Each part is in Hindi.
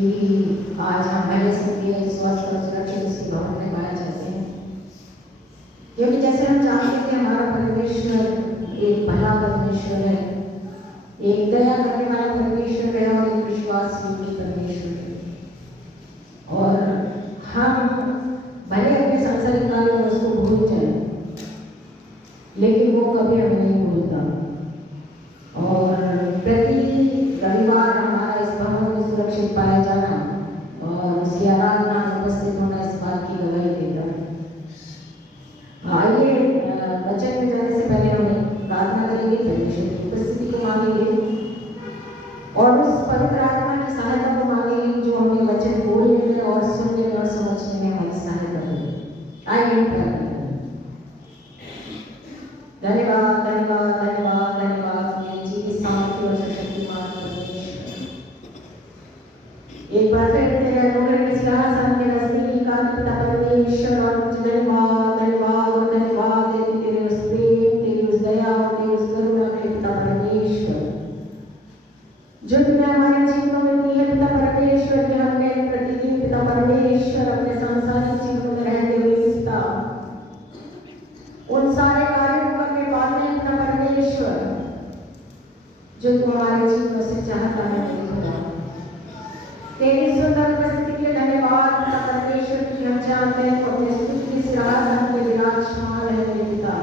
कि आज हम पहले से भी स्वस्थ और सुरक्षित इसी भवन में पाए जाते हैं, क्योंकि जैसे हम जानते हैं कि हमारा परमेश्वर एक भला परमेश्वर है, एक दया करने वाला परमेश्वर है और एक विश्वास योग्य परमेश्वर है। और हम भले अपने सांसारिक कार्यों में उसको भूल जाए, लेकिन वो कभी हमें नहीं भूलता। और प्रति रविवार हमारा इस भवन में सुरक्षित पाया जाना और उसकी आराधना में उपस्थित होना इस बात की गवाही देता है। आइए वचन में जाने से पहले हम प्रार्थना करेंगे, परमेश्वर की उपस्थिति को मांगेंगे और उस पवित्र आत्मा की सहायता को मांगेंगे जो हमें वचन बोलने में और सुनने में और समझने में हमारी सहायता करे। आइए प्रार्थना करें। धन्यवाद धन्यवाद धन्यवाद धन्यवाद मेरे जीवित सामर्थ्य और शक्तिमान परमेश्वर। एक बार फिर तेरे अनुग्रह के सिंहासन के नजदीक पिता परमेश्वर और धन्यवाद धन्यवाद और धन्यवाद देते तेरे उस प्रेम, तेरी उस दया और तेरी उस करुणा के पिता परमेश्वर, जो तुमने हमारे जीवनों में दी है पिता परमेश्वर, कि हमने प्रतिदिन पिता परमेश्वर अपने सांसारिक जीवन में रहते हुए पिता उन सारे कार्यों को करने पाते हैं पिता परमेश्वर जो तुम्हारे जीवन से चाहता है। तेरी सुंदर उपस्थिति के लिए धन्यवाद पिता परमेश्वर की हम जानते हैं तो अपने स्तुति की सिराहत में विराजमान है मेरे पिता,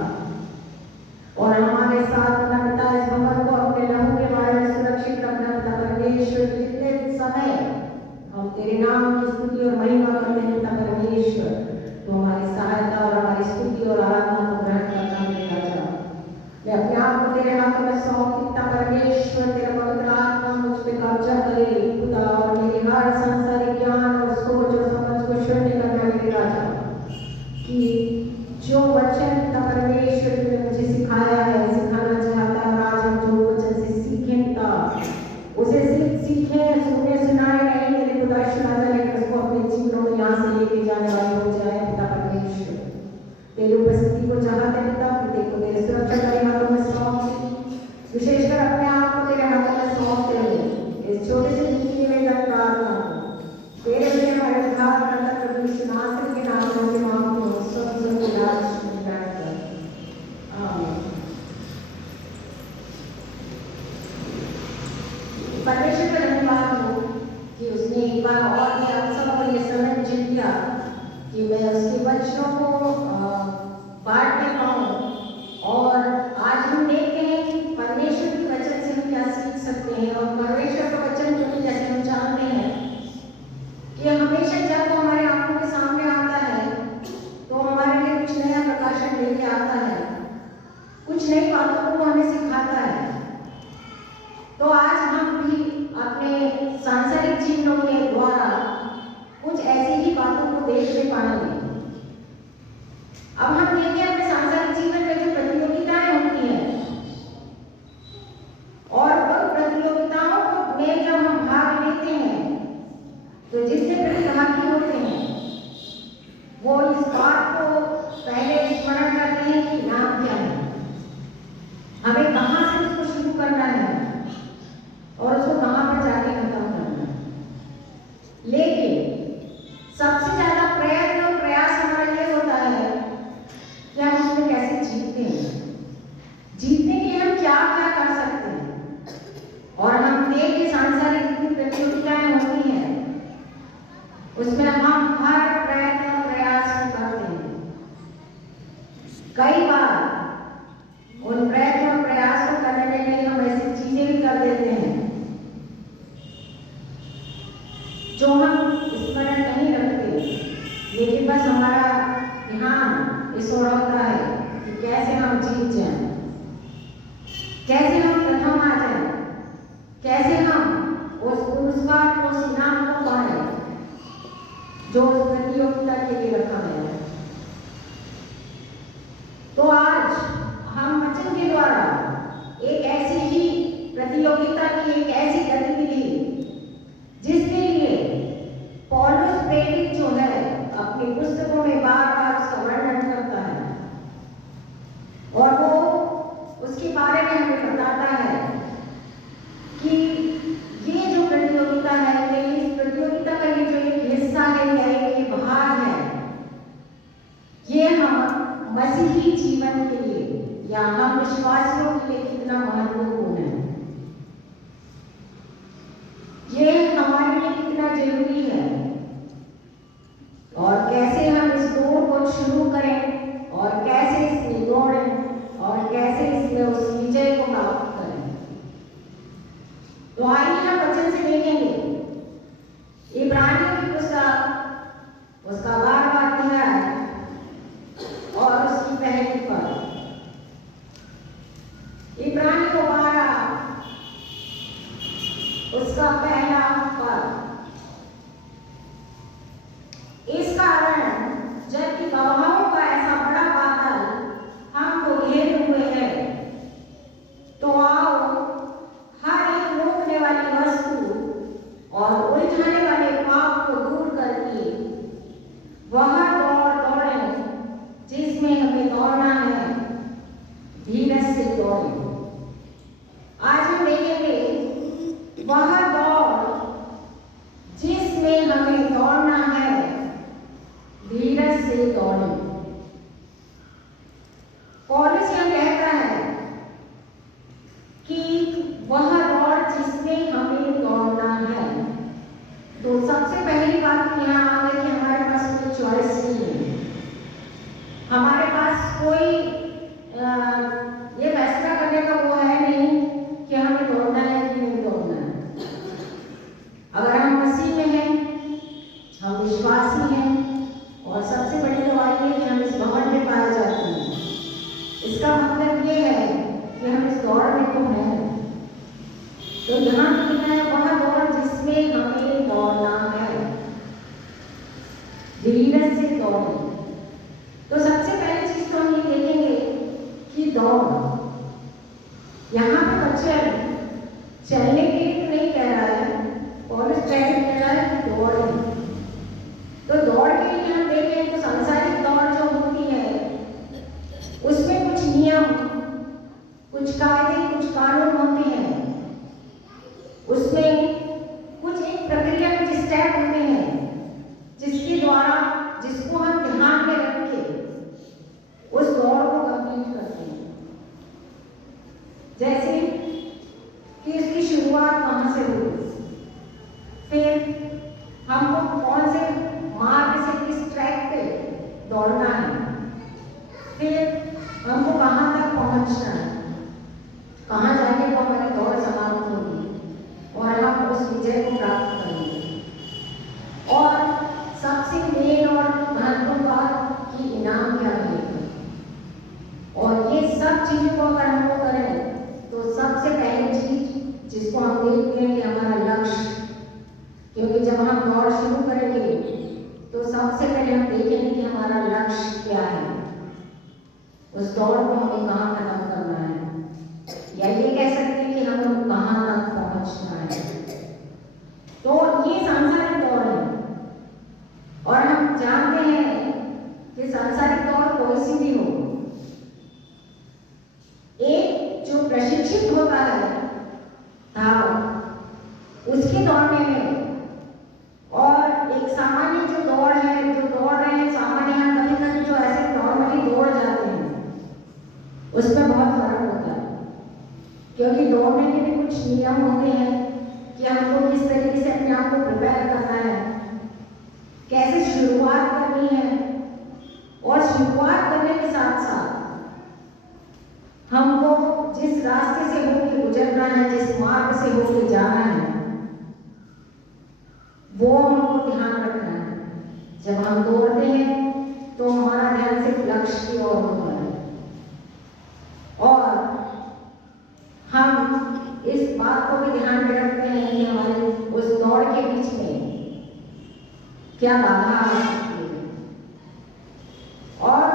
और हमारे साथ अपना पिता इस भवन को अपने लहू के बारे में सुरक्षित रखना पिता परमेश्वर। जितने समय हम तेरे नाम की स्तुति और महिमा करते हैं पिता परमेश्वर, तो हमारी सहायता और हमारी स्तुति और आराधना को ग्रहण करना मेरे राजा। मैं अपने आप को तेरे हाथों में सौंपती पिता परमेश्वर, तेरा पवित्र आत्मा मुझ पे कब्जा करे खुदा, और मेरी हर सांसारिक ज्ञान और सोच और समझ को शून्य करना मेरे राजा, कि जो वचन पिता परमेश्वर ने मुझे सिखाया है, सिखाना चाहता है, और आज हम जो वचन से सीखें पिता, उसे सीखें, सुने सुनाए नहीं मेरे खुदा राजा, लेकिन उसको अपने जीवनों में यहाँ से लेके जाने वाले हो जाए पिता परमेश्वर। तेरी उपस्थिति को चाहते पिता, प्रत्येक को तेरे सुरक्षा के हाथों में सौंपते, विशेषकर अपने आप को तेरे हाथों में सौंपते हुए इस छोटे से जिंदगी में प्रार्थना तेरे लिए हमारे उद्धार करता प्रभु यीशु नासरी के नाम में मांगते हो, सब सब राज में बैठकर आमीन। परमेश्वर का धन्यवाद हो कि उसने एक बार और ये अवसर और ये समय मुझे दिया कि मैं उसके वचनों को बांटने पाऊँ। और आज हम देखते हैं कि परमेश्वर के वचन से हम क्या सीख सकते हैं, और परमेश्वर का वचन जो कि जैसे हम जानते हैं कि हमेशा जब वो हमारे आंखों के सामने आता है तो हमारे लिए कुछ नया प्रकाशन लेके आता है, कुछ नई बातों को हमें सिखाता है। तो आज हम भी अपने सांसारिक जीवनों के द्वारा कुछ ऐसी ही बातों को देखने पाएंगे। अब हम देखें अपने सांसारिक जीवन में जो प्रतियोगिताएं होती हैं, और उन प्रतियोगिताओं में जब हम भाग लेते हैं तो जिससे प्रतिभागी होते हैं वो इस बात को पहले स्मरण करते हैं कि नाम क्या है, हमें कहाँ से उसको शुरू करना है और उसको कहाँ पर जाके खत्म करना है। लेकिन सबसे ज्यादा प्रयत्न और प्रयास हमारा ये होता है कि हम उसमें कैसे जीतते हैं, जीतने के लिए हम क्या क्या कर सकते हैं। और हम देखिए सांसारिक जितनी प्रतियोगिताएं होती हैं उसमें हम हर प्रयत्न और प्रयास करते हैं। कई बार उन प्रयत्न और प्रयास को करने के लिए हम ऐसी चीजें भी कर देते हैं जो हम स्मरण नहीं रखते, लेकिन बस हमारा ध्यान इस ओर होता है कि कैसे हम जीत जाएं, कैसे हम प्रथम आ जाएं, कैसे हम उस पुरस्कार को, उस इनाम को पाएं जो उस प्रतियोगिता के लिए रखा गया है। तो आज हम वचन के द्वारा एक ऐसी ही प्रतियोगिता की एक ऐसी गतिविधि जिसके लिए पौलुस प्रेरित जो है अपनी पुस्तकों में बार बार उसका वर्णन करता है, और वो उसके बारे में हमें बताता है कि ये जो प्रतियोगिता है, ये इस प्रतियोगिता उसका पहला पद। इस कारण जबकि गवाहों का ऐसा बड़ा बादल हमको घेरे हुए है, तो आओ हर एक रोकने वाली वस्तु और उलझाने वाले पाप को दूर करके वह दौड़ दौड़े जिसमें हमें दौड़ना है, धीरज से दौड़े। आज हम देखेंगे वह दौड़ जिसमें हमें दौड़ना है, धीरज से दौड़े। पौलुस यह कहता है कि वह दौड़ जिसमें हमें दौड़ना है। तो सबसे पहली बात यहाँ आ गई कि हमारे पास कोई चॉइस नहीं है, हमारे पास कोई ये फैसला करने का वो है नहीं कि हमें दौड़ना है कि नहीं दौड़ना है। अगर हम मसीह में हैं, हम विश्वासी हैं, और सबसे बड़ी गवाही है कि हम इस भवन में पाए जाते हैं, इसका मतलब ये है कि हम इस दौड़ में तो हैं। तो यहाँ लिखा है वह दौड़ जिसमें हमें दौड़ना है, धीरज से दौड़े। तो सबसे पहली चीज तो हम ये देखेंगे कि दौड़, यहाँ पे बच्चे चलने के लिए नहीं कह रहा है, पौलुस कह रहा है कि दौड़े। तो दौड़ के लिए हम देखें तो सांसारिक दौड़ जो होती है उसमें कुछ नियम, कुछ कायदे, कुछ कानून होते हैं, उसमें कुछ एक प्रक्रिया, कुछ स्टेप होते हैं जिसके द्वारा, जिसको हम ध्यान में रख के उस दौड़ को कंप्लीट करते हैं। जैसे कि इसकी शुरुआत कहाँ से हुई, फिर हमको कौन से मार्ग से, किस ट्रैक पे दौड़ना है, फिर हमको कहाँ तक पहुँचना है, कहाँ जाके वो हमारी दौड़ समाप्त होगी और हम उस विजय को प्राप्त करेंगे। और सबसे मेन और महत्वपूर्ण बात कि इनाम क्या मिलेगा। और ये सब चीज़ों को अगर हम करें तो सबसे पहली चीज जिसको हम देखते हैं कि हमारा लक्ष्य, क्योंकि जब हम दौड़ शुरू करेंगे तो सबसे पहले हम देखेंगे कि हमारा लक्ष्य क्या है, उस दौड़ को हमें कहाँ खत्म करना है, या ये कह सकते हैं कि हमें कहाँ तक पहुँचना है। तो ये सांसारिक दौड़ है, और हम जानते हैं कि सांसारिक दौड़ कोई सी भी हो, एक जो प्रशिक्षित होता है था उसके दौड़ने में, और एक सामान्य जो दौड़ है, जो दौड़ रहे हैं सामान्य, कभी कभी जो ऐसे नॉर्मली दौड़ जाते हैं, उसमें बहुत फर्क होता है। क्योंकि दौड़ने के भी कुछ नियम होते हैं कि हमको किस तरीके से अपने आप को प्रिपेयर करना है, कैसे शुरुआत करनी है, और शुरुआत करने के साथ साथ हमको जिस रास्ते से होकर गुजरना है, जिस मार्ग से होकर जाना है, वो हमको ध्यान रखना है। जब हम दौड़ते हैं तो हमारा ध्यान सिर्फ लक्ष्य की ओर होता है, और हम इस बात को भी ध्यान में रखते हैं कि हमारे उस दौड़ के बीच में क्या बाधा आ सकती है। और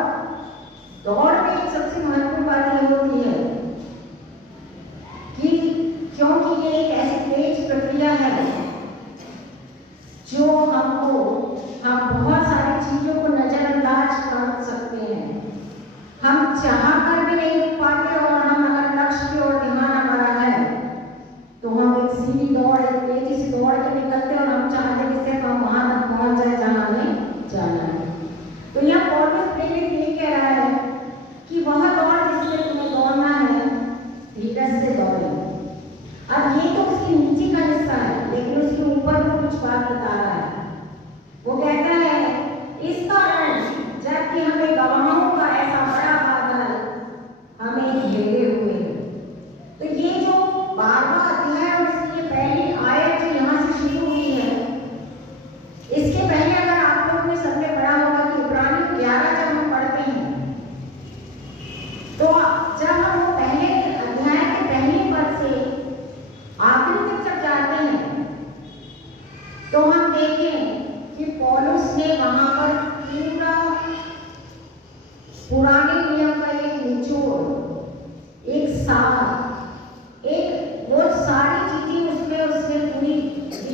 दौड़ में एक सबसे महत्वपूर्ण बात यह होती है कि क्योंकि ये एक ऐसी तेज प्रक्रिया है जो हमको, हम बहुत सारी चीजों को नजरअंदाज कर सकते हैं, हम चाह कर भी नहीं देख पाते, और हम अगर लक्ष्य की ओर ध्यान हमारा है तो हम एक सीधी दौड़, एक तेजी से दौड़ के निकलते हैं, और हम चाहते हैं कि सिर्फ हम वहां तक पहुंच जाए जहां हमें जाना है। तो यहाँ पौलुस प्रेरित ये कह रहा है कि वह दौड़ जिसमें तुम्हें दौड़ना है, धीरज से दौड़े। अब ये तो उसके नीचे का हिस्सा है, लेकिन उसके ऊपर वो कुछ बात बता रहा है। वो कहता है इस कारण जबकि हमें गवाहों का ऐसा बड़ा बादल हमें घेरे हुए है। तो ये जो 12वां अध्याय और इसकी पहली आयत जो यहाँ से शुरू हुई है, इसके पहले अगर आप लोग ने सबने पढ़ा होगा कि इब्रानियों 11 जब हम पढ़ते हैं तो जब हम पहले अध्याय के पहले पद से आखिरी तक जब जाते हैं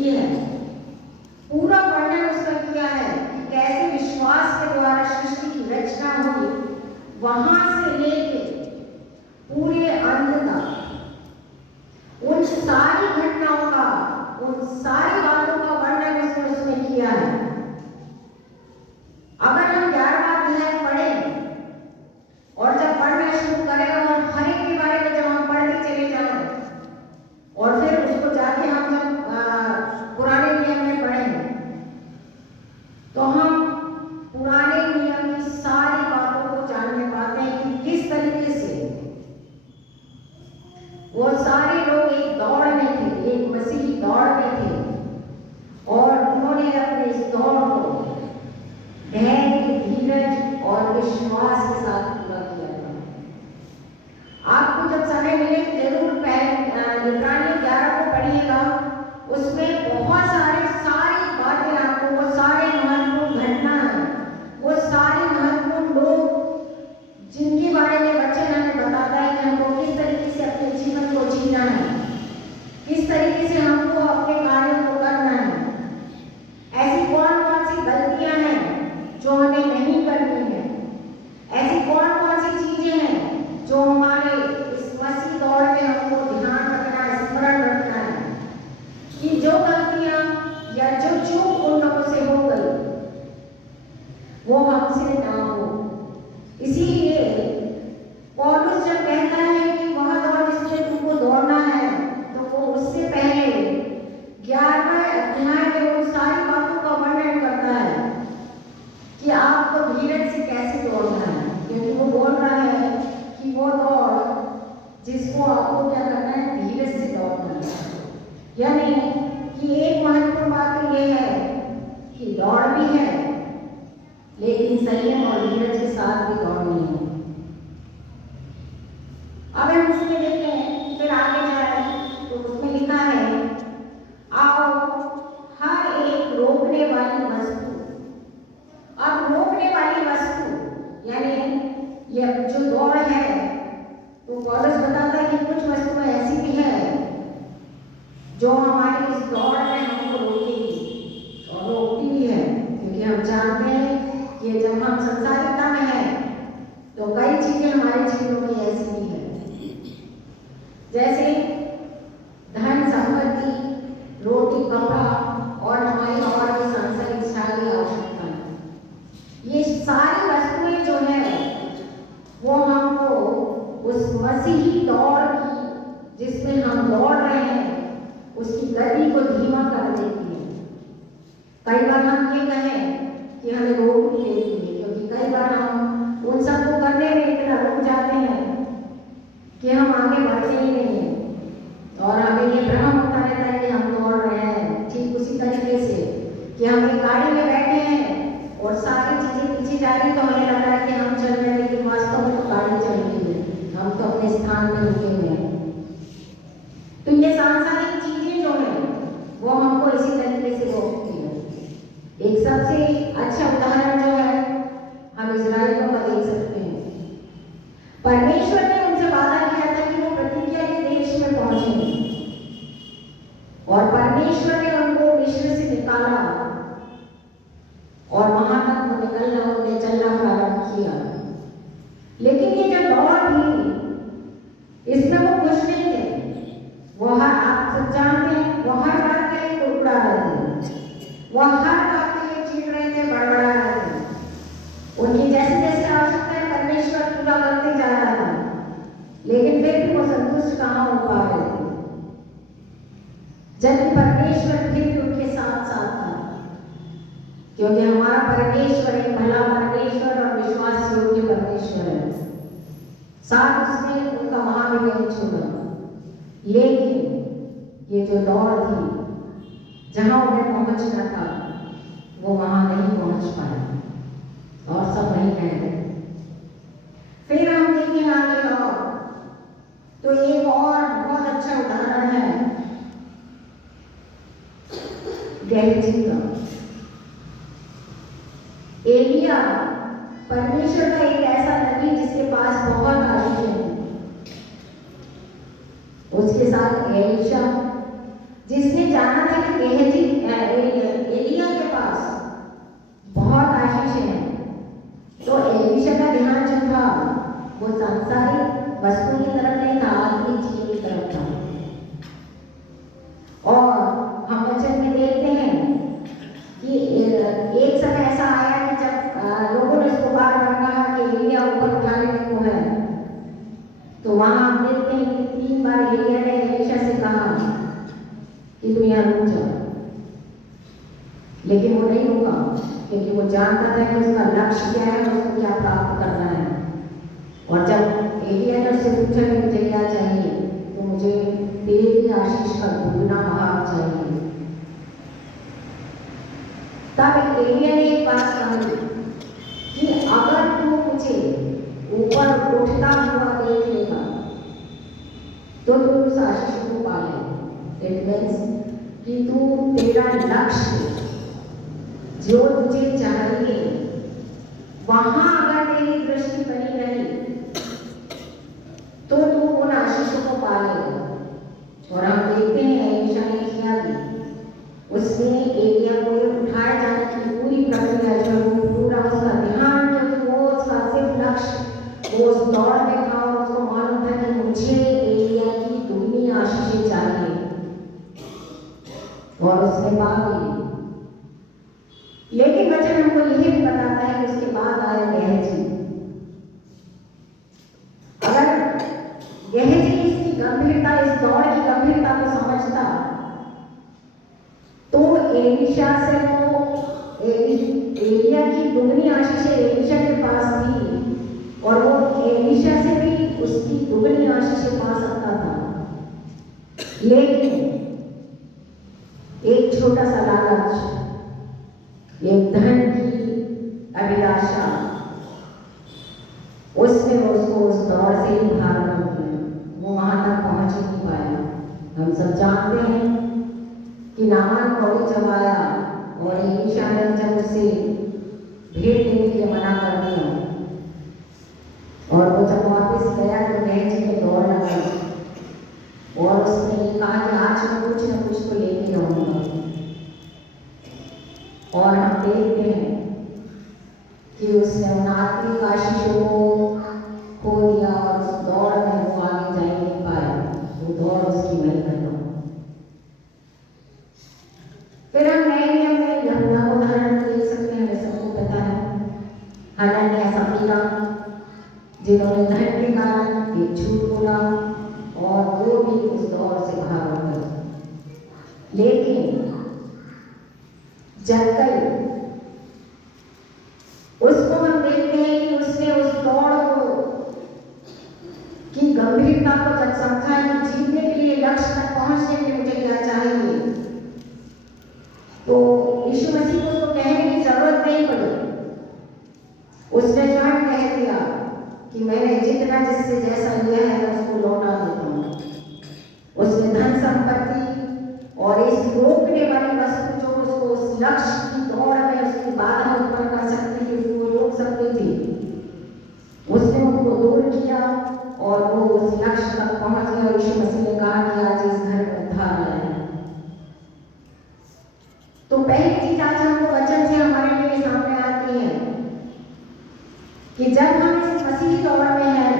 सृष्टि है, पूरा वर्णन उसका किया है कि कैसे विश्वास के द्वारा सृष्टि की रचना हुई, वहां से लेके पूरे अंत तक उन सारी घटनाओं का, उन सारी बातों का वर्णन उसने किया है। अगर हम 11वां अध्याय पढ़ें और जब पढ़ना शुरू करें और हर एक के बारे में जब हम पढ़ते चले जाएं और फिर उसको जाके हम जब पुराने नियम में पढ़ें तो हम पुराने नियम की सारी बातों को जानने पाते हैं कि किस तरीके से वो सारे लोग एक दौड़ में थे, एक मसीही दौड़ में थे और उन्होंने अपने इस दौड़ को धैर्य, धीरज और विश्वास के साथ पूरा किया था। आपको जब समय मिले जरूर इब्रानियों 11 को पढ़िएगा, उसमें बहुत सारी बातें आपको, वो सारे महत्वपूर्ण घटनाएं, वो सारे महत्वपूर्ण लोग जिनके बारे में वचन हमें बताता है कि हमको किस तरीके से अपने जीवन को जीना है, किस तरीके से हमको अपने कार्यों को करना है, ऐसी कौन कौन सी गलतियां हैं जो हमें नहीं करनी है, ऐसी कौन कौन सी चीजें हैं जो हमारे इस मसीह दौड़ में हमको ध्यान रखना है, स्मरण रखना है कि जो गलतियां या जो चूक उन लोगों से हो गई वो हमसे ना हो। इसीलिए पौलुस जब कहता है कि वह दौड़ जिसमें तुमको दौड़ना है, तो वो उससे पहले 11वें अध्याय में उन सारी बातों का वर्णन करता है कि आपको धीरज से कैसे दौड़ना है, क्योंकि वो बोल रहा है कि वो दौड़ जिसको आपको क्या करना है, धीरज से दौड़ना है। यानी कि एक महत्वपूर्ण बात तो ये है कि दौड़ भी है लेकिन संयम और धीरज के साथ भी दौड़नी है। अब हम उसमें देखें, फिर आगे जाए तो उसमें लिखा है, आओ हर एक रोकने वाली वस्तु। अब रोकने वाली वस्तु यानी ये जो दौड़ है, तो पौलुस बताता है कि कुछ वस्तुएं ऐसी भी है जो हमारी इस दौड़ में हमको रोकेगी और रोकती भी है, क्योंकि हम जानते हैं कि जब हम संसारिकता में हैं तो कई चीजें हमारे जीवन में ऐसी भी है, जैसे धन संपत्ति, रोटी कपड़ा और हमारी और भी सांसारिक इच्छाएं, आवश्यकताएं। ये सारी वस्तुएं जो है वो हमको उस मसीही दौड़ की जिसमें हम दौड़ रहे हैं उसकी गति को धीमा कर देती है। कई बार हम ये कहें कि हमें रोक नहीं देती है, क्योंकि कई बार हम उन सबको करने में इतना रुक जाते हैं कि हम आगे बढ़ते ही नहीं हैं और हमें ये भ्रम होता रहता है कि हम दौड़ रहे हैं। ठीक उसी तरीके से कि हम एक गाड़ी में बैठे हैं और सारी चीजें पीछे जा रही, तो हमें लग रहा है कि हम चल रहे हैं, लेकिन वास्तव में तो गाड़ी चल रही है, हम तो अपने स्थान में रुके हुए हैं। तो ये सांसारिक चीजें जो है वो हमको इसी तरीके से रोकती है। एक सबसे अच्छा उदाहरण जो है हम इजराइलियों का देख सकते हैं। परमेश्वर ने उनसे वादा किया था कि वो प्रतिज्ञा के देश में पहुंचेंगे और परमेश्वर ने उनको मिस्र से निकाला और वहां तक वो निकलना, उन्हें चलना प्रारंभ किया। लेकिन ये जो दौड़ थी इसमें वो खुश नहीं थे। वो हर, आप सब जानते हैं, वो हर बात के लिए कुड़कुड़ा रहे थे, वो हर बात के लिए चीख रहे थे, बड़बड़ा रहे थे। उनकी जैसे जैसे आवश्यकताएं परमेश्वर पूरा करते जा रहा था, लेकिन फिर भी वो संतुष्ट कहाँ हो पा रहे थे, जबकि परमेश्वर फिर भी उनके साथ साथ था। क्योंकि हमारा परमेश्वर एक भला परमेश्वर और विश्वास योग्य परमेश्वर है। साथ उसने उनका वहां भी नहीं छोड़ा, लेकिन ये जो दौड़ थी जहां उन्हें पहुंचना था वो वहां नहीं पहुंच पाया और सब वहीं रह गए। फिर हम देखें आगे और तो एक और बहुत अच्छा उदाहरण है गेहजी का। एलिया परमेश्वर का एक ऐसा नबी जिसके पास बहुत आशीष है, उसके साथ एलीशा जिसने जाना था कि गेहजी वस्तु की तरफ नहीं था, आत्मिक चीजों की तरफ था। और हम वचन में देखते हैं कि एक समय ऐसा आया कि जब लोगों ने उसको बार बार कहा कि एलिया ऊपर उठा लेने को है, तो वहां हम देखते हैं कि 3 बार एलिया ने एलीशा से कहा कि तुम यहाँ रुक जाओ, लेकिन वो नहीं रुका, क्योंकि वो जानता था कि उसका लक्ष्य क्या है, उसको क्या प्राप्त करना है। और जब एलिया ने उससे पूछा कि मुझे क्या चाहिए, तो मुझे तेरी आशीष का दुगना भाग चाहिए। तब एलिया ने एक बात कही कि अगर तू मुझे ऊपर उठता हुआ देख लेगा तो तू उस आशीष को पा ले। इट मीन्स कि तू तेरा लक्ष्य जो तुझे चाहिए वहां अगर तेरी दृष्टि बनी रही तो तू उन आशीषों को पा लेगा। और हम देखते हैं एलीशा ने किया भी, उसने एलिया को उठाए जाने की पूरी प्रक्रिया जो पूरा उसका ध्यान जो वो उसका सिर्फ लक्ष्य वो उस दौड़ में था, और उसको मालूम था कि मुझे एलिया की दुगनी आशीषें चाहिए, और उसने पा ली। लेकिन वचन हमको यह भी बताता है कि उसके बाद आया गेहजी। अगर गेहजी इसकी गंभीरता, इस दौड़ की गंभीरता को समझता तो एलीशा से वो एलिया की दुगनी आशीषें एलीशा के पास थी, और वो एलीशा से भी उसकी दुगनी आशीषें पा सकता था। लेकिन एक छोटा सा लालच, एक धन की अभिलाषा, उसने उसको उस दौर से ही बाहर कर दिया। वो वहां तक पहुंच नहीं पाया। हम सब जानते हैं कि नामान को जब आया और एलीशा ने जब उससे भेंट देने के लिए मना कर दिया, और वो जब वापस गया तो गेहजी में दौड़ लगाई, और उसने ये कहा कि आज मैं कुछ न कुछ तो लेके रहूंगा। और हम देखते हैं कि उसने उन आत्मिक आशीषों को खो दिया, और उस दौड़ में वो आगे जा नहीं पाया। वो दौड़ उसकी वही खत्म। फिर हम नए नियम में यहूदा को उदाहरण देख सकते हैं। हमें सबको पता है हनन्याह सफीरा, जिन्होंने धन के कारण एक झूठ बोला, और वो भी उस दौर से बाहर हो गए। लेकिन जब कई उसको हम देखते हैं कि उसने उस दौड़ को की गंभीरता को जब समझा कि जीतने के लिए, लक्ष्य तक पहुंचने के लिए मुझे क्या चाहिए, तो यीशु मसीह को उसको कहने की जरूरत नहीं पड़ी। उसने स्वयं कह दिया कि मैंने जितना जिससे जैसा लिया है मैं उसको लौटा देता हूँ। उसने धन संपत्ति और इस रोकने वाली वस्तु जो उसको उस लक्ष्य की दौड़ में उसकी बाधा उत्पन्न कर सकती थी, उसको रोक सकती थी, उसने उनको दूर किया, और वो उस लक्ष्य तक पहुंच गया। यीशु मसीह ने कहा कि आज इस घर में उद्धार आया है। तो पहली चीज आज हमको वचन से हमारे लिए सामने आती है कि जब हम इस मसीही दौड़ में हैं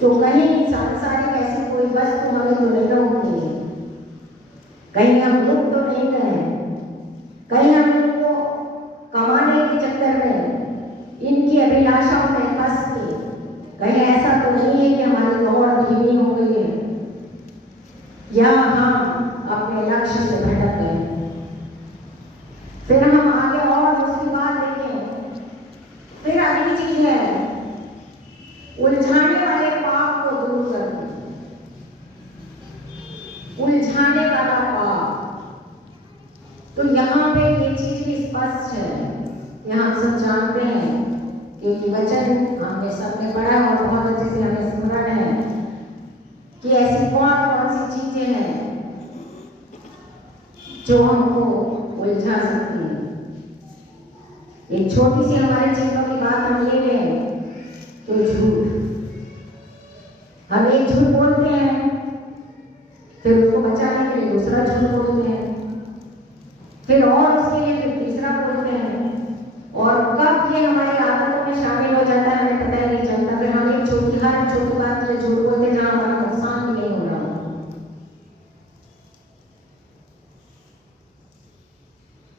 तो कहीं सांसारिक ऐसी कोई वस्तु हमें तो नहीं रोकती है, कहीं हम रुक तो नहीं गए, कहीं हम इनको कमाने के चक्कर में इनकी अभिलाषाओं में फंस के कहीं ऐसा तो नहीं है कि हमारी दौड़ धीमी हो गई है या हम अपने लक्ष्य से भटक गए। फिर हम आगे और दूसरी बात देखें। फिर अगली चीज है उलझाने वाले पाप को दूर करना। उलझाने वाला पाप, तो यहाँ पे ये चीज भी स्पष्ट है। यहाँ हम सब जानते हैं क्योंकि वचन हमने सबने पढ़ा और बहुत अच्छे से हमें स्मरण है कि ऐसी कौन कौन सी चीजें हैं जो हमको उलझा सकती है। एक छोटी सी हमारे चीजों की बात हम ले लें तो झूठ। हम एक झूठ बोलते हैं, फिर उसको बचाने के लिए दूसरा झूठ बोलते हैं, फिर और उसके लिए फिर तीसरा बोलते हैं, और कब ये हमारी आदतों में शामिल हो जाता है हमें पता ही नहीं चलता। फिर हम एक छोटी हर छोटी बात के लिए झूठ बोलते जहाँ हमारा नुकसान भी नहीं हो रहा।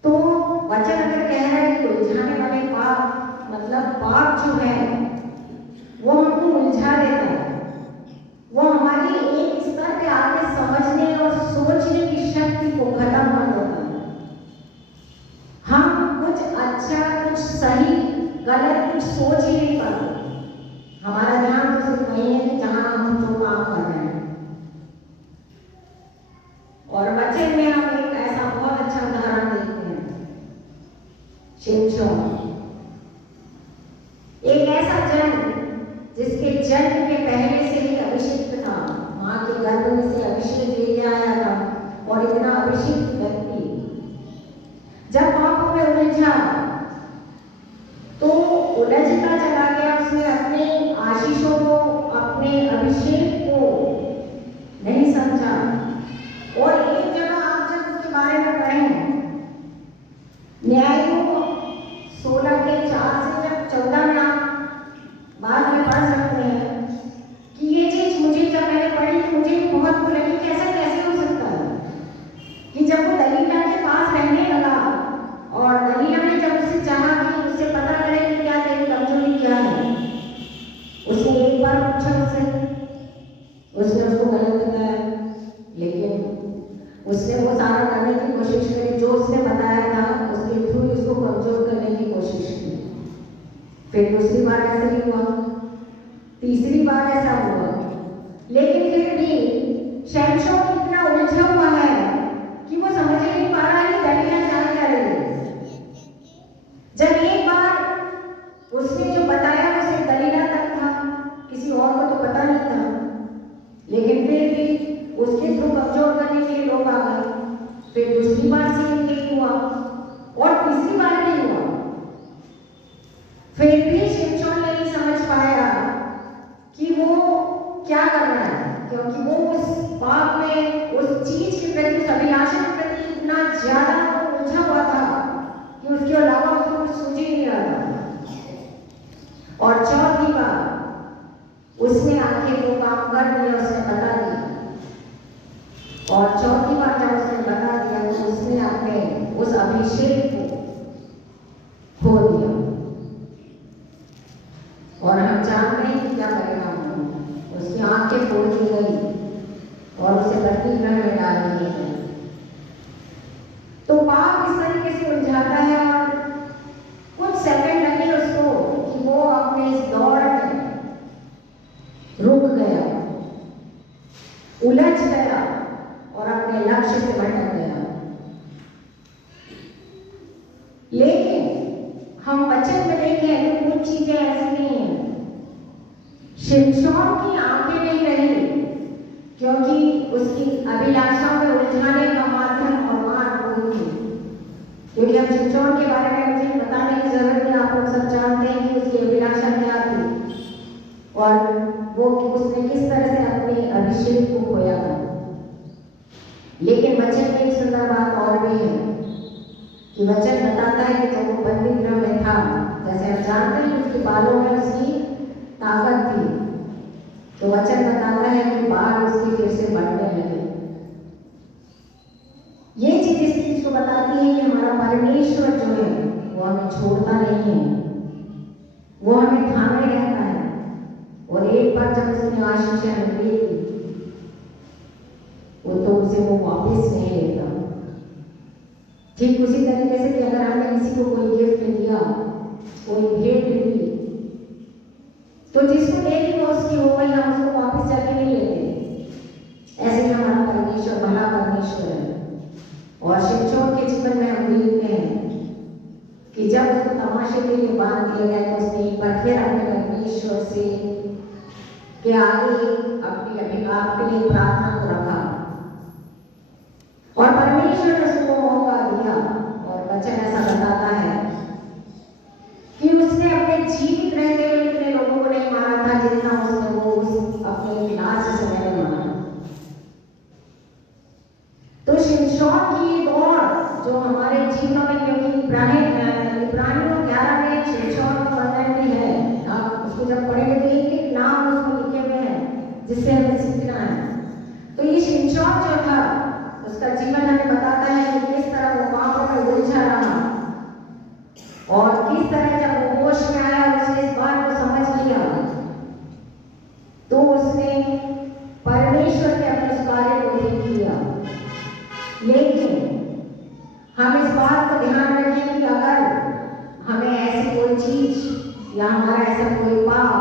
तो वचन अगर कह रहा है कि उलझाने वाले पाप मतलब पाप जो है वो हमको उलझा देता है, वो हमारी एक स्तर पे आके समझने और सोचने की शक्ति को खत्म कर देता है। हम कुछ अच्छा कुछ सही गलत कुछ सोच ही नहीं पाते। हमारा ध्यान तो सिर्फ वही है कि जहां हम जो काम कर रहे हैं। और वचन में हम एक ऐसा बहुत अच्छा उदाहरण देखते हैं, शिमशोन, एक ऐसा जन जिसके जन्म के पहले से ही अभिषिक्त था, माँ के गर्भ में से अभिषेक लेके आया था। और इतना अभिषिक्त व्यक्ति जब पापों में उलझा तो उलझता चला गया। उसने अपने आशीषों को अपने अभिषेक को नहीं समझा। और एक जगह आप जब उसके बारे में पढ़ें, न्यायों 16 के 4 से जब 14 में आप बाद में पढ़ सकते हैं कि ये चीज मुझे जब मैंने पढ़ी तो मुझे बहुत बुरी लगी कि ऐसा कैसे हो सकता है कि जब वो दलीला के पास रहने लगा और दलीला ने जब उससे चाहा कि उससे पता करे कि क्या तेरी कमजोरी क्या है, उसने एक बार पूछा उसने उसको गलत बताया, लेकिन उसने वो सारा करने की कोशिश करी जो उसने बताया था, उसके थ्रू उसको कमजोर करने की कोशिश की। फिर दूसरी बार ऐसा ही हुआ, तीसरी बार ऐसा हुआ, लेकिन फिर भी शमशोन इतना उलझा हुआ है कि वो समझ ही नहीं पा रहा है कि दलीला चाह क्या रही है। जब एक बार उसने जो बताया वो सिर्फ दलीला तक था, किसी और को तो पता नहीं था, लेकिन फिर भी उसके थ्रू कमजोर करने के लिए लोग आ गए। फिर दूसरी बार से यही हुआ और तीसरी बार भी हुआ। फिर भी शिमशोन ने नहीं समझ पाया कि वो क्या कर रहा है, क्योंकि वो उस पाप में उस चीज के प्रति उस अभिलाषा के प्रति इतना ज्यादा उलझा हुआ था कि उसके अलावा उसको कुछ सूझ ही नहीं रहा था। और चौथी बार उसने आखिर वो काम कर दिया, उसने बता दिया। और चौथी बार जब उसने बता दिया तो उसने अपने उस अभिषेक को खो दिया। और हम जानते हैं कि क्या परिणाम हुआ, उसकी आंखें फोड़ दी गई और उसे भट्टी ग्रह में डाल दिया गया। तो पाप इस तरीके से उलझाता है और कुछ सेकंड लगे उसको कि वो अपने इस दौड़ में रुक गया, उलझ गया और अपने लक्ष्य से भटक गया। लेकिन हम वचन में देखें तो कुछ चीजें ऐसी नहीं है। शिमशोन की आंखें नहीं रही क्योंकि उसकी अभिलाषा में उलझाने का माध्यम और मार्ग वही थी। क्योंकि अब शिमशोन के बारे में मुझे बताने की जरूरत नहीं, आप लोग सब जानते हैं कि उसकी अभिलाषा क्या थी और वो उसने किस तरह से अपने अभिषेक को खोया था। लेकिन वचन में एक सुंदर बात और भी है कि वचन बताता है कि जब वो बंदी गृह में था, जैसे हम जानते हैं उसके बालों में उसकी ताकत थी, तो वचन बताता है कि बाल उसके फिर से बढ़ने लगे। ये चीज इस चीज को बताती है कि हमारा परमेश्वर जो है वो हमें छोड़ता नहीं है, वो हमें थामे रहता है। और एक बार जब उसने आशीष ली वो तो उसे वो वापस नहीं लेता। ठीक उसी तरीके से कि अगर हमने किसी को कोई गिफ्ट दिया, कोई भेंट दी, तो जिसको देगी वो उसकी हो गई, हम उसको वापस जाके नहीं लेते। ऐसे ही हमारा परमेश्वर भला परमेश्वर है। और शिमशोन के जीवन में हम देखते हैं कि जब उसको तमाशे के लिए बांध दिया गया तो उसने एक बार फिर अपने परमेश्वर से के आगे अपनी अभिभाव के लिए प्रार्थना को रखा और परमेश्वर ने उसको मौका दिया। और वचन ऐसा बताता है कि उसने अपने जीवित रहते हुए इतने लोगों को नहीं मारा था जितना उसने वो अपने लास्ट समय में मारा। तो शिमशोन की दौड़ जो हमारे जीवन में, क्योंकि इब्राहिम इब्रानियों 11 में 6 वर्णन में है, आप उसको जब पढ़ेंगे तो एक एक नाम उसमें लिखे हुए हैं जिससे हमें सीखना है। तो ये शिमशोन जो था उसका जीवन हमें बताता है कि किस तरह वो पापों में उलझा रहा और किस तरह जब वो होश में आया और उसने इस बात को समझ लिया तो उसने परमेश्वर के अपने उस कार्य को नहीं किया। लेकिन हम इस बात को ध्यान रखें कि अगर हमें ऐसी कोई चीज या हमारा ऐसा कोई पाप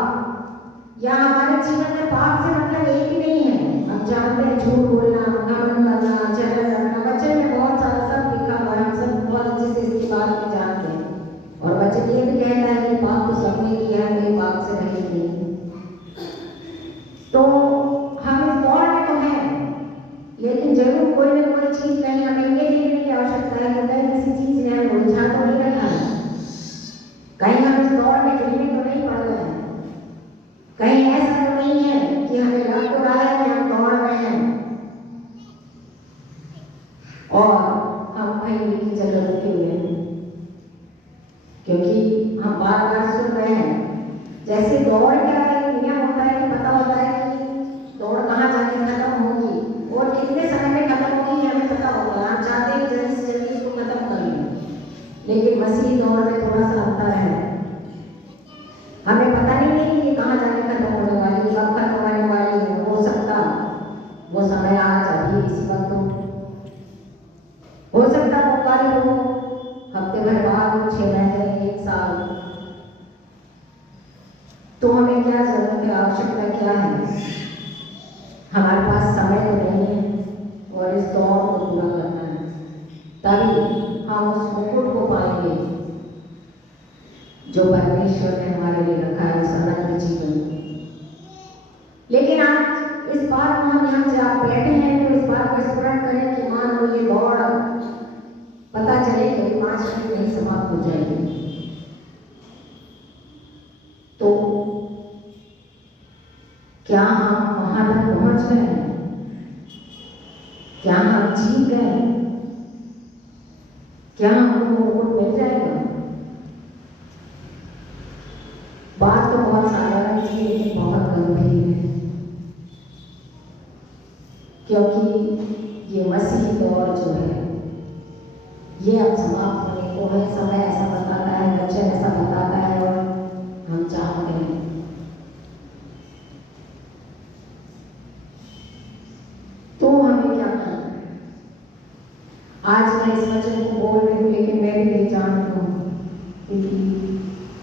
या हमारे जीवन में पाप से मतलब एक ही नहीं है। हम जानते हैं झूठ बोलना, घमंड करना, जलन रखना, वचन में बहुत सारा सब लिखा हुआ है, हम सब बहुत अच्छे से इसकी बात को जानते हैं। और वचन ये भी कहता है कि पाप तो सबने किया है, कोई पाप से रहित नहीं। तो हम इस दौड़ में तो हैं, लेकिन जरूर कोई ना कोई चीज कहीं हमें ये देखने की आवश्यकता है कि कहीं किसी चीज ने हमें उलझा तो नहीं रखा है, कहीं हम इस दौड़ में गिरने तो नहीं पड़ रहे हैं, कहीं ऐसा तो नहीं है कि हमें लग तो रहा है कि हम दौड़ रहे हैं और हम कहीं की जगह रुके हुए हैं। क्योंकि हम बार बार सुन रहे हैं जैसे दौड़ का एक नियम होता है कि पता होता है कि दौड़ कहाँ जाके खत्म होगी और कितने समय में खत्म होगी हमें पता होगा। हम चाहते हैं जल्दी से जल्दी इसको खत्म कर लें, लेकिन मसीह दौड़ में थोड़ा सा अंतर है। हमें पता नहीं है कि कहाँ जाके खत्म होने वाली, कब खत्म होने वाली है। हो सकता वो समय आज अभी इसी वक्त हो सकता वो कल हो, हफ्ते भर बाद हो, 6 महीने, 1 साल। तो हमें क्या जरूरत है, आवश्यकता क्या है? हमारे पास समय तो नहीं है और इस दौड़ को पूरा करना है, तभी हम उस मुकुट को पाएंगे जो परमेश्वर ने हमारे लिए रखा है, उस अनंत जीवन। लेकिन आज इस बात को हम यहाँ से आप बैठे हैं तो इस बात को स्मरण करें कि मान लो ये दौड़ पता चले कि 5 मिनट नहीं समाप्त हो जाएगी, तो क्या हम वहां तक पहुंच गए? क्या हम जीत गए? क्या हमको मुकुट मिल जाएगा? बात तो बहुत साधारण है लेकिन बहुत गंभीर है, क्योंकि ये मसीह दौड़ जो है ये अब समाप्त होने को है। समय ऐसा बताता है, वचन ऐसा बताता है और हम जानते हैं। तो हमें क्या करना है? आज मैं इस वचन को बोल रही हूँ लेकिन मैं भी नहीं जानती हूँ कि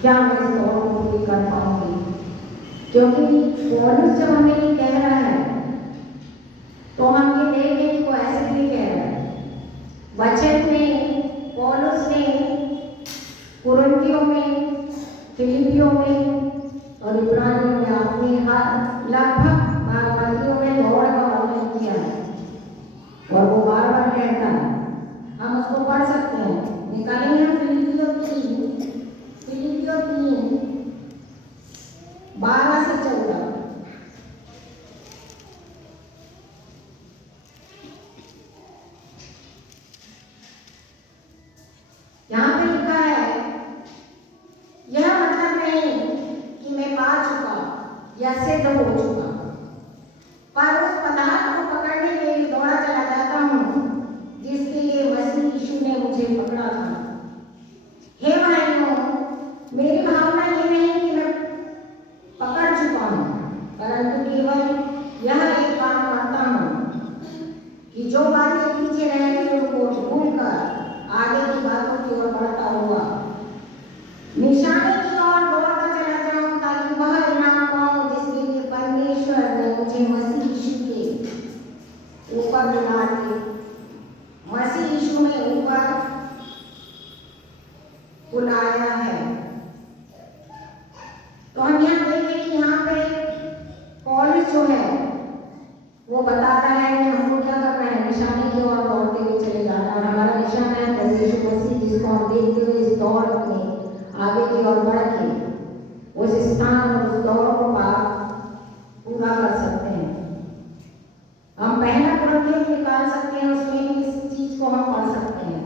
क्या मैं इस दौड़ को पूरी कर पाऊंगी। क्योंकि पौलुस जब हमें ये कह रहा है तो हम ये देखें कि वो ऐसे नहीं कह रहा है। वचन में पौलुस ने कुरिन्थियों में, फिलिपियों में और इब्रानियों में अपने हर लगभग बागवतियों में दौड़ का वर्णन किया है और वो बार बार कहता है। हम उसको पढ़ सकते हैं, निकालेंगे हम फिलिपियों 3 12 से 14। यहाँ पे लिखा है, यह मतलब नहीं कि मैं पा चुका या सिद्ध हो चुका, पर उस पदार्थ को पकड़ने के लिए दौड़ा चला जाता हूँ जिसके लिए मसीह यीशु ने मुझे पकड़ा था। हे भाइयों, मेरी भावना ये नहीं कि मैं पकड़ चुका हूँ, परंतु केवल यह एक काम करता हूँ कि जो बातें पीछे रह गई उनको भूलकर आगे की बातों की ओर बढ़ता हुआ निशाने की ओर दौड़ता चला जाऊं, ताकि वह इनाम पाऊं जिसके लिए परमेश्वर ने मुझे मसीह यीशु के ऊपर बुला के मसीह यीशु में ऊपर बुलाया है। तो हम यहाँ देखें कि यहाँ पे पौलुस जो है वो बता रहा है कि हमको क्या करना है, निशाने की ओर दौड़ते हुए चले जाना है। और हमारा निशान है यीशु मसीह, जिसको हम देखते हुए इस दौड़ में आगे की ओर बढ़ के उस स्थान और उस दौड़ को पूरा कर सकते हैं। हम पहला कुरिन्थियों निकाल सकते हैं, उसमें भी इस चीज को हम पढ़ सकते हैं।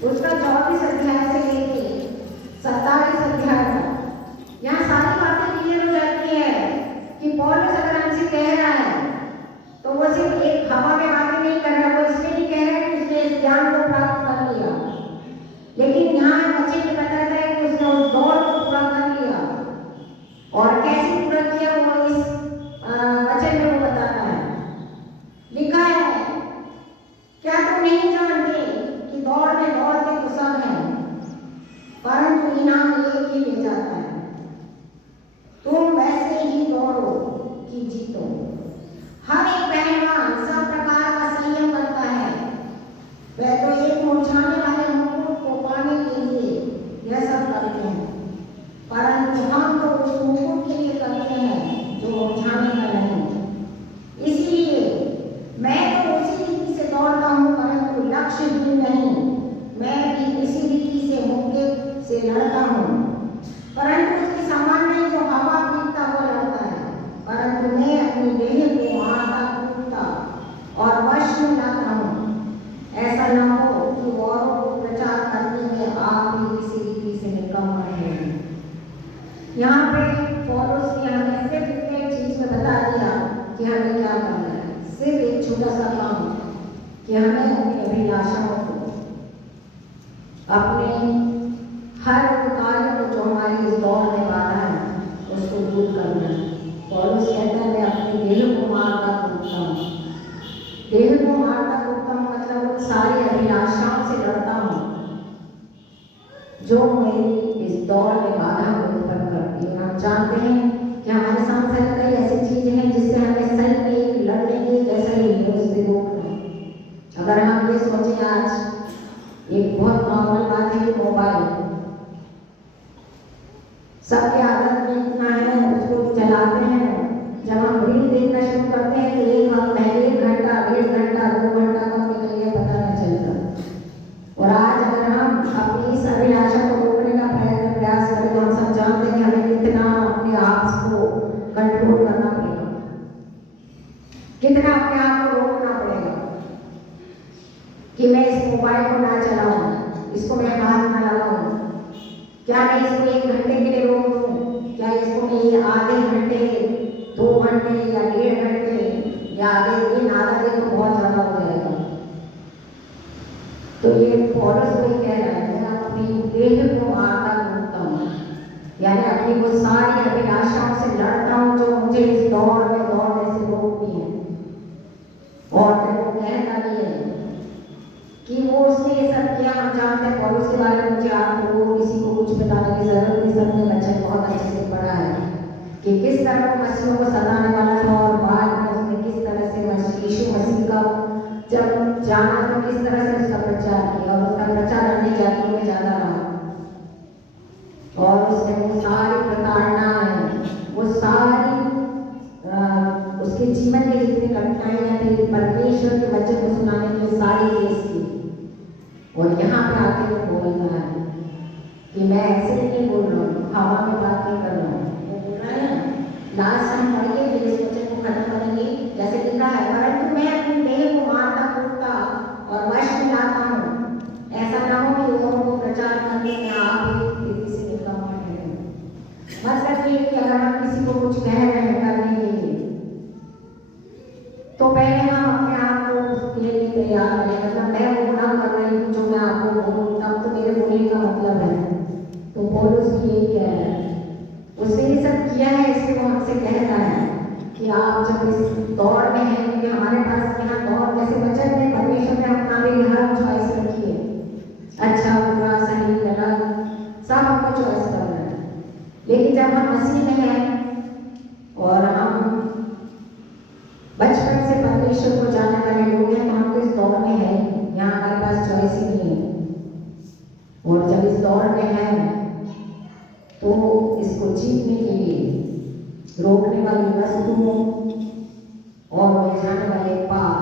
उसका 24 अध्याय से लेके 27 अध्याय तक यहाँ सारी बातें क्लियर हो जाती है कि पौलुस अगर हमसे कह रहा है तो वो सिर्फ एक हवा में बातें नहीं कर रहा, वो इसलिए नहीं कह रहा है कि उसने इस ज्ञान को प्राप्त कर लिया, लेकिन यहाँ वचन में बताता है कि उसने उस दौड़ को पूरा कर लिया। और कैसे पूरा किया वो इस वचन में वो बताता है। लिखा है, क्या तुम नहीं जानते कि दौड़ में दौड़ते तो सब हैं, परंतु इनाम एक ही ले जाता है। तुम वैसे ही दौड़ो कि जीतो। हर एक पहलवान सब प्रकार का संयम करता है, वह तो एक मुरझाने वाले मुकुट को पाने के लिए यह सब करते हैं, परंतु हम तो उस मुकुट के लिए करते हैं जो मुरझाने का नहीं। इसीलिए मैं तो उसी रीति से दौड़ता हूँ, परंतु लक्ष्य भी नहीं। मैं भी इसी रीति से मुक्के से लड़ता हूँ, परंतु उसके समान नहीं जो हवा पीता हुआ लड़ता है, परंतु मैं अपनी देह को मारता कूदता और वश में लाता हूँ। ऐसा न हो कि औरों को प्रचार करने में आप भी किसी रीति से निकम्मा हैं। यहाँ पे पौलुस ने हमें सिर्फ एक चीज में बता दिया कि हमें क्या करना है, सिर्फ एक छोटा सा काम कि हमें अपनी अभिलाषाओं को, अपने हर कार्य को जो हमारी इस दौड़ में बाधा है उसको दूर करना है। पौलुस कहता है, मैं अपने देह को मारता कूदता हूँ। देह को मारता कूदता हूँ मतलब उन सारी अभिलाषाओं से लड़ता हूँ जो मेरी इस दौड़ में बाधा को उत्पन्न करती है। हम जानते हैं कि हमारे सामने कई ऐसी चीजें हैं जिससे हमें सही में लड़ने के जैसा ही है, उससे रोकना। अगर हम ये सोचें, आज एक बहुत नॉर्मल बात है कि मोबाइल सबके आदत में इतना है, उसको चलाते हैं। जब हम रील देखना शुरू करते हैं तो एक घंटा, 1.5 घंटा, 2 घंटा कब निकल गया पता नहीं चलता। और आज अगर हम अपनी इस अभिलाषा को रोकने का प्रयास करें तो हम सब जानते हैं हमें कितना अपने आप को कंट्रोल करना पड़ेगा, कितना अपने आप को रोकना पड़ेगा कि मैं इस मोबाइल को ना चलाऊं, इसको मैं हाथ ना लगाऊं। क्या मैं इसको 1 घंटे के लिए रोक दूं? क्या इसको मैं आधे घंटे, 2 घंटे या 1.5 घंटे या आधे दिन, आधा दिन तो बहुत ज्यादा हो जाएगा। तो ये पौलुस वही कह रहा है, मैं अपनी देह को मारता कूदता हूँ, यानी अपनी वो सारी अभिलाषाओं से लड़ता हूँ जो मुझे इस दौड़ में दौड़ने से रोकती है। और फिर वो कहता भी है कि वो उसने ये सब किया। हम जानते हैं पौलुस के बारे में, मुझे आपको किसी को कुछ बताने की जरूरत नहीं, सबने वचन बहुत अच्छे से पढ़ा है कि किस तरह वो मसीहों को सताने वाला था और बाद में उसने किस तरह से यीशु मसीह का जब जाना तो किस तरह से उसका प्रचार किया और उसका प्रचार अन्य जातियों में ज्यादा रहा। और उसने वो सारी प्रताड़नाएं, वो सारी उसके जीवन में जितनी कठिनाइयां थी, परमेश्वर के वचन को सुनाने के लिए सारी फेस की। और यहाँ पे आके वो बोल रहा है कि मैं ऐसे नहीं बोल रहा हूँ, हवा में बात नहीं कर रहा हूँ। वो बोल रहा है ना, लास्ट हम पढ़िए फिर इस वचन को खत्म करेंगे। जैसे लिखा है, परंतु मैं अपनी देह को मारता कूदता और वश में लाता हूँ, ऐसा ना हो कि लोगों को प्रचार करने में आप भी किसी से निकम्मा ठहरे। मतलब ये कि अगर हम किसी को कुछ कह रहे हैं करने के लिए तो पहले हम अपने आप को उसके लिए तैयार करें। मतलब मैं वो ना कर रही हूँ जो मैं आपको बोलूँ, तब तो मेरे बोलने का मतलब है। तो पौलुस भी यही कह रहा है, उसने ये सब किया है इसलिए वो हमसे कह रहा है कि आप जब इस दौड़ में हैं, क्योंकि हमारे पास यहाँ दौड़ जैसे वचन में परमेश्वर ने अपना भी हर चॉइस रखी है, अच्छा बुरा सही गलत सब हमको चॉइस करना है। लेकिन जब हम मसीह में हैं और हम बचपन से परमेश्वर को जानने वाले लोग हैं तो हम तो इस दौड़ में है, यहाँ हमारे पास चॉइस ही नहीं है। और जब इस दौड़ में है तो इसको जीतने के लिए रोकने वाली वस्तुओं और उलझाने वाले पाप,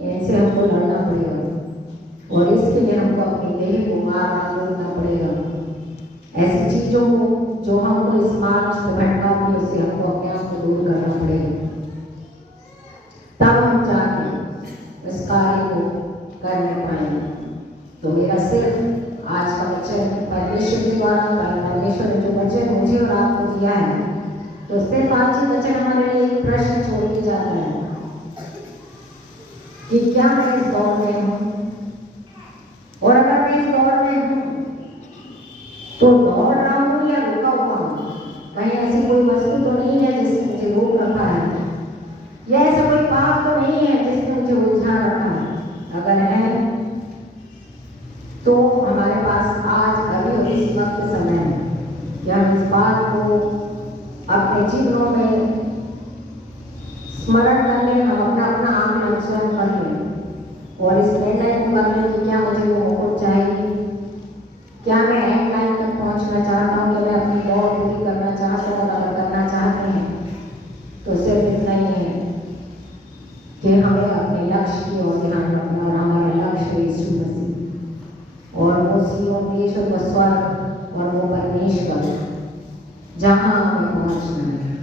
इनसे हमको लड़ना पड़ेगा। और इसके लिए हमको अपनी देह को मारना कूदना पड़ेगा। ऐसी चीजों को जो हमको इस मार्ग से भटकाती है उससे हमको अपने आप को दूर करना पड़ेगा, तब हम जाके इस कार्य को करने पाएंगे। तो मेरा सिर्फ आज का वचन परमेश्वर के द्वारा, परमेश्वर ने जो वचन मुझे और आपको दिया है, तो सिर्फ आज ही वचन हमारे लिए एक प्रश्न छोड़ के जाता है कि क्या मैं इस दौर में हूँ, और अगर मैं इस दौर में हूँ तो दौड़ रहा हूँ या रुका हुआ हूँ। कहीं ऐसी कोई वस्तु तो नहीं है जिसने मुझे रोक रखा है, या ऐसा कोई पाप तो नहीं है जिसने मुझे उलझा रखा है। अगर है तो हमारे पास आज अभी इस वक्त समय है कि हम इस बात को अपने जीवनों में स्मरण कर लें, हम अपना अपना आंकलन स्वयं कर लें और इस निर्णय को कर लें कि क्या मुझे वो मौका चाहिए, क्या मैं एंड लाइन तक पहुंचना चाहता हूँ, क्या मैं अपनी दौड़ पूरी करना चाहता हूँ। अगर करना चाहते हैं तो सिर्फ इतना ही है कि हमें अपने लक्ष्य की ओर ध्यान रखना, और हमारा लक्ष्य यीशु मसीह और वो सियोन देश और वो स्वर्ग और वो परमेश्वर जहाँ हमें पहुंचना है।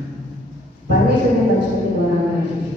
परमेश्वर ने बच्चों के द्वारा आशीष